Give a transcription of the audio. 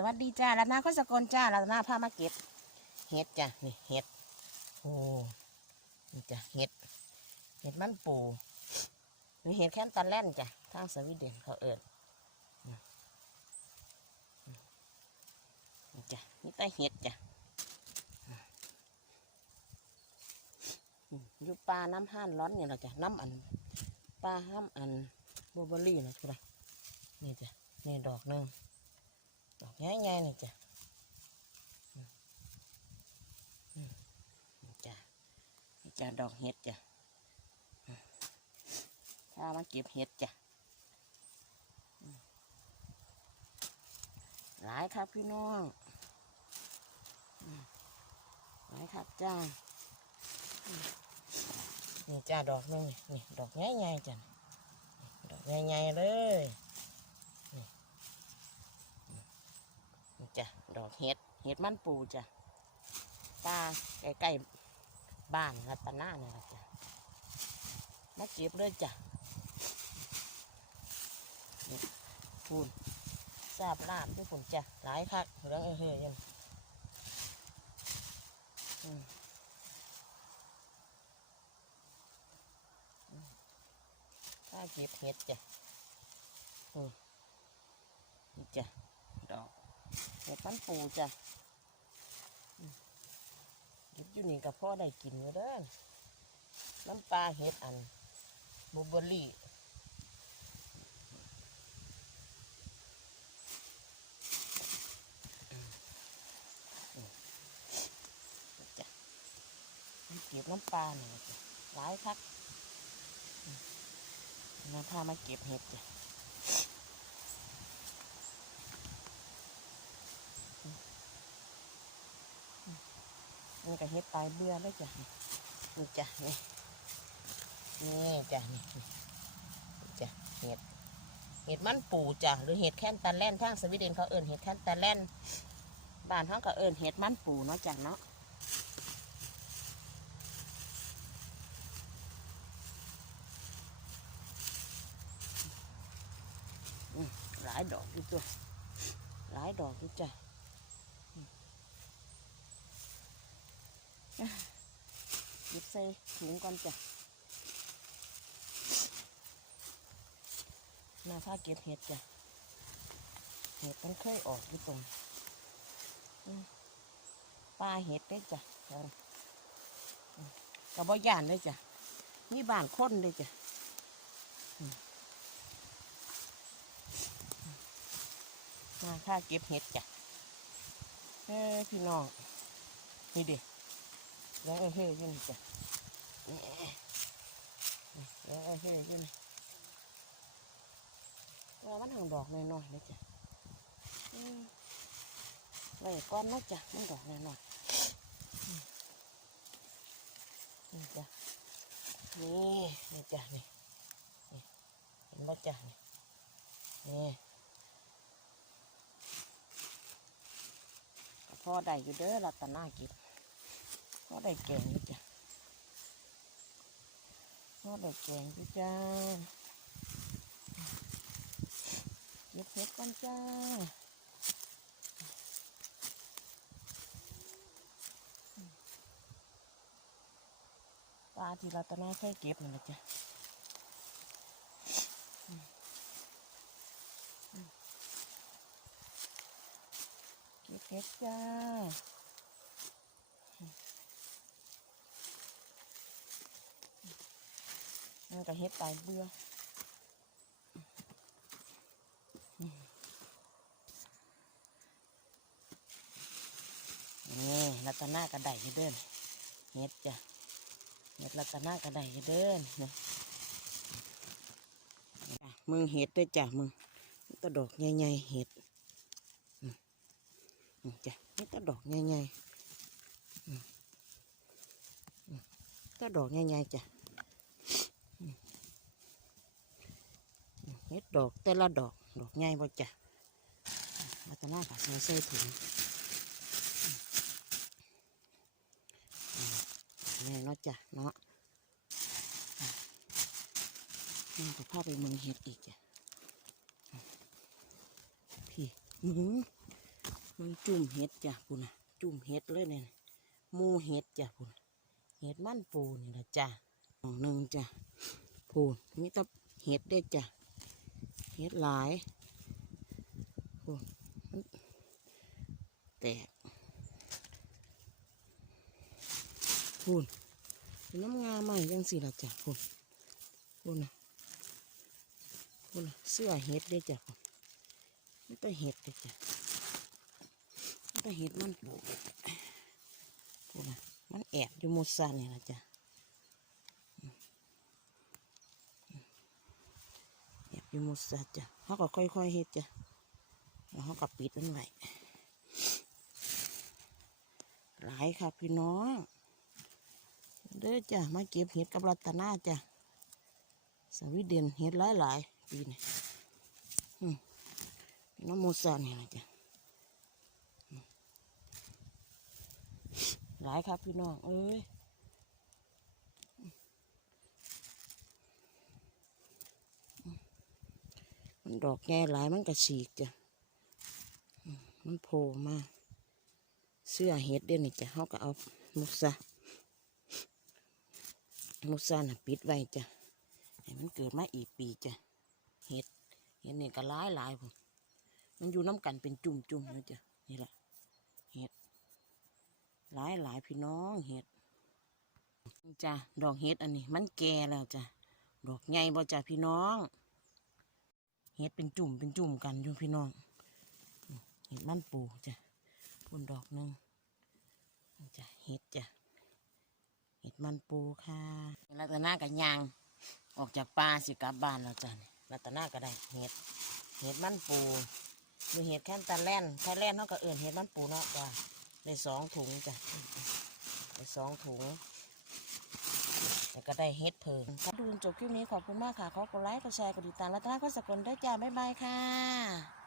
สวัสดีจ้ารัตนาข้สกลจ้ารัตนาพามาเก็บเห็ดจ้ะนี่เห็ดโอ้นี่จ้ะเห็ดเห็ดมันปูนี่เห็ดแค้นตะแล่นจ้ะทางสวีเดนเขาเอิญนี่จ้ะนี่ต้เห็ดจ้ะอยู่ปลาน้ำห้านร้อนเนี่ยเราจ้ะน้ำอันปลาห้ามอันบลูเบอร์รี่นะทุกท่านนี่จ้ะนี่ดอกหนึ่ง ดอกใหญ่ๆนี่จ้ะนี่จ้ะนี่จ้ะดอกเห็ดจ้ะถ้ามาเก็บเห็ดจ้ะหลายครับพี่น้องหลายครับจ้านี่จ้าดอกนึงนี่นี่ดอกใหญ่ๆจ้ะดอกใหญ่ๆเลย นี่จ้ะ ดอกเห็ดเห็ดมันปูจ้ะป้าใกล้ๆบ้านรัตนาเนี่ยละจ้ะมาเก็บเลยจ้ะพูนทราบลาบด้วยผมจ้ะหลายคักเรื่องเออเฮยยังถ้าเก็บเห็ดจ้ะอืมนี่จ้ะดอก เห็ดมันปูจ้ะหยิบอยู่นี่กับพ่อได้กินอยู่เด้อน้ำปลาเห็ดอันบลูเบอร์รี่เก็บน้ำปลาเนี่ยหลายคักอืมมาพามาเก็บเห็ดจ้ะ นี่ก็เฮ็ดปลายเบื่อแล้วจ้ะนี่จ้ะนี่นี่จ้ะนี่จ้ะเห็ดเห็ดมันปูจ้ะหรือเห็ดแค้นตาแล่นทางสวีเดนเขาเอิ้นเห็ดแค้นตาแล่นบ้านเขาก็เอิ้นเห็ดมันปูเนาะจ้ะเนาะหลายดอกอยู่ตัวหลายดอกอยู่จ้ะ หยิบใส่ถุงก่อนจ้ะนาผ้าเก็บเห็ดจ้ะ เห็ดมันเคยออกอยู่ตรงปลาเห็ดได้จ้ะกระบอกยานเลยจ้ะมีบ้านคนเลยจ้ะมหน้าผ้าเก็บเห็ดจ้ะเอ้พี่น้อง นี่เด็ก แล้วเออเฮ้ยยังจ้ะนี่แล้วเออเฮ้ยยังนี่ว่ามันหังดอกหน้อยๆเลยจ้ะอืมไว้ก้อนนาะจ้ะมันดอกน้อยๆอืมนี่จ้ะนี่นี่จ้ะนี่เห็นบ่จ้ะนี่นี่พอได้อยู่เด้อรัตนากิจ ก็ได้แกงอยู่จ้ะก็ได้แกงจ้าเก็บเห็ดกันจ้าปลาที่เราตอนนั้เคยเก็บนั่นแหละจ้ะเก็บเห็ดจ้า มันก็เฮ็ดตายเบื่อนี่รัตนากระไดเดินเฮ็ดจ้ะเฮ็ดรัตนากระไดเดินนะมึงเฮ็ดด้วยจ้ะมึงนี่ตะดอกใหญ่ๆเฮ็ดจ้ะนี่ตะดอกใหญ่ๆอืมอืมตะดอกใหญ่ๆจ้ะ เฮ็ดดอกแต่ละดอกดอกใหญ่บ่จ้ะมาตนาค่ะใส่ใส่ถุงนี่เนาะจ้ะเนาะนี่ก็พาไปเมืองเฮ็ดอีกจ้ะพี่มึงมันจุ่มเห็ดจ้ะพุ่นน่ะจุ่มเห็ดเลยเนี่ยมูเห็ดจ้ะพุ่นเห็ดมันปูนี่ละจ้ะหองหนึ่งจ้ะพูนมีแตเห็ดได้จ้ะ เห็ดหลายพูนมันแตกพูนเป็นน้ำงาใหม่ยังสิละจ้ะพูนพูนน่ะพูนนะเสื้อเห็ดได้จ้ะพูนมันต้องเห็ดได้จ้ะมันก็เห็ดมันปลูกพูดนะมันแอบอยู่มุดซันนี่ละจ้ะอืมอืมแอยู่หมุดซันจ้ะเขาก็ค่อยๆเห็ดจ้ะแล้วเขาก็ปิดมันไว้หลายค่ะพี่น้องเด้อจ้ะมาเก็บเห็ดกับรัตนาจ้ะสวีเดนเห็ดหลายๆปีนี่อืมน้ำมุดซันนี่ละจ้ะหลายครับพี่น้องเอ้ย มัน ดอกแง่หลายมันกระฉีกจ้ะ มันโผล่มา เสื้อเห็ดเดี๋ยวนี้จ้ะเขาก็เอามุกซะมุกซาน่ะปิดไว้จ้ะให้มันเกิดมาอีกปีจ้ะ เห็ด เห็ดนี่ก็หลายหลายผมมันอยู่น้ำกันเป็นจุ่มๆนะจ้ะ นี่แหละ เห็ด หลายหลายพี่น้องเห็ดจ้ะ ดอกเห็ดอันนี้ มันแก่แล้วจ้ะ ดอกใหญ่บ่จ้ะพี่น้อง เห็ดเป็นจุ่มเป็นจุ่มกันอยู่พี่น้องเห็ดมันปูจ้ะพุ่นดอกหนึงจ้ะเห็ดจ้ะเห็ดมันปูค่ะรัตนากับยาง ออกจากป่าสิกลับบ้านแล้วจ้ะรัตนาก็ได้เห็ดเห็ดมันปูหรือเห็ดแค่นตาแล่นไทยแล่นเขาก็เอื่นเห็ดมันปูเนาะจ้ะได้สองถุงจ้ะได้สองถุง ก็ได้เฮ็ดเพิงดูจนจบคลิปนี้ขอบคุณมากค่ะขอกดไลค์กดแชร์กดติดตามและท่านก็สกลด้วยจ้าบ๊ายบายค่ะ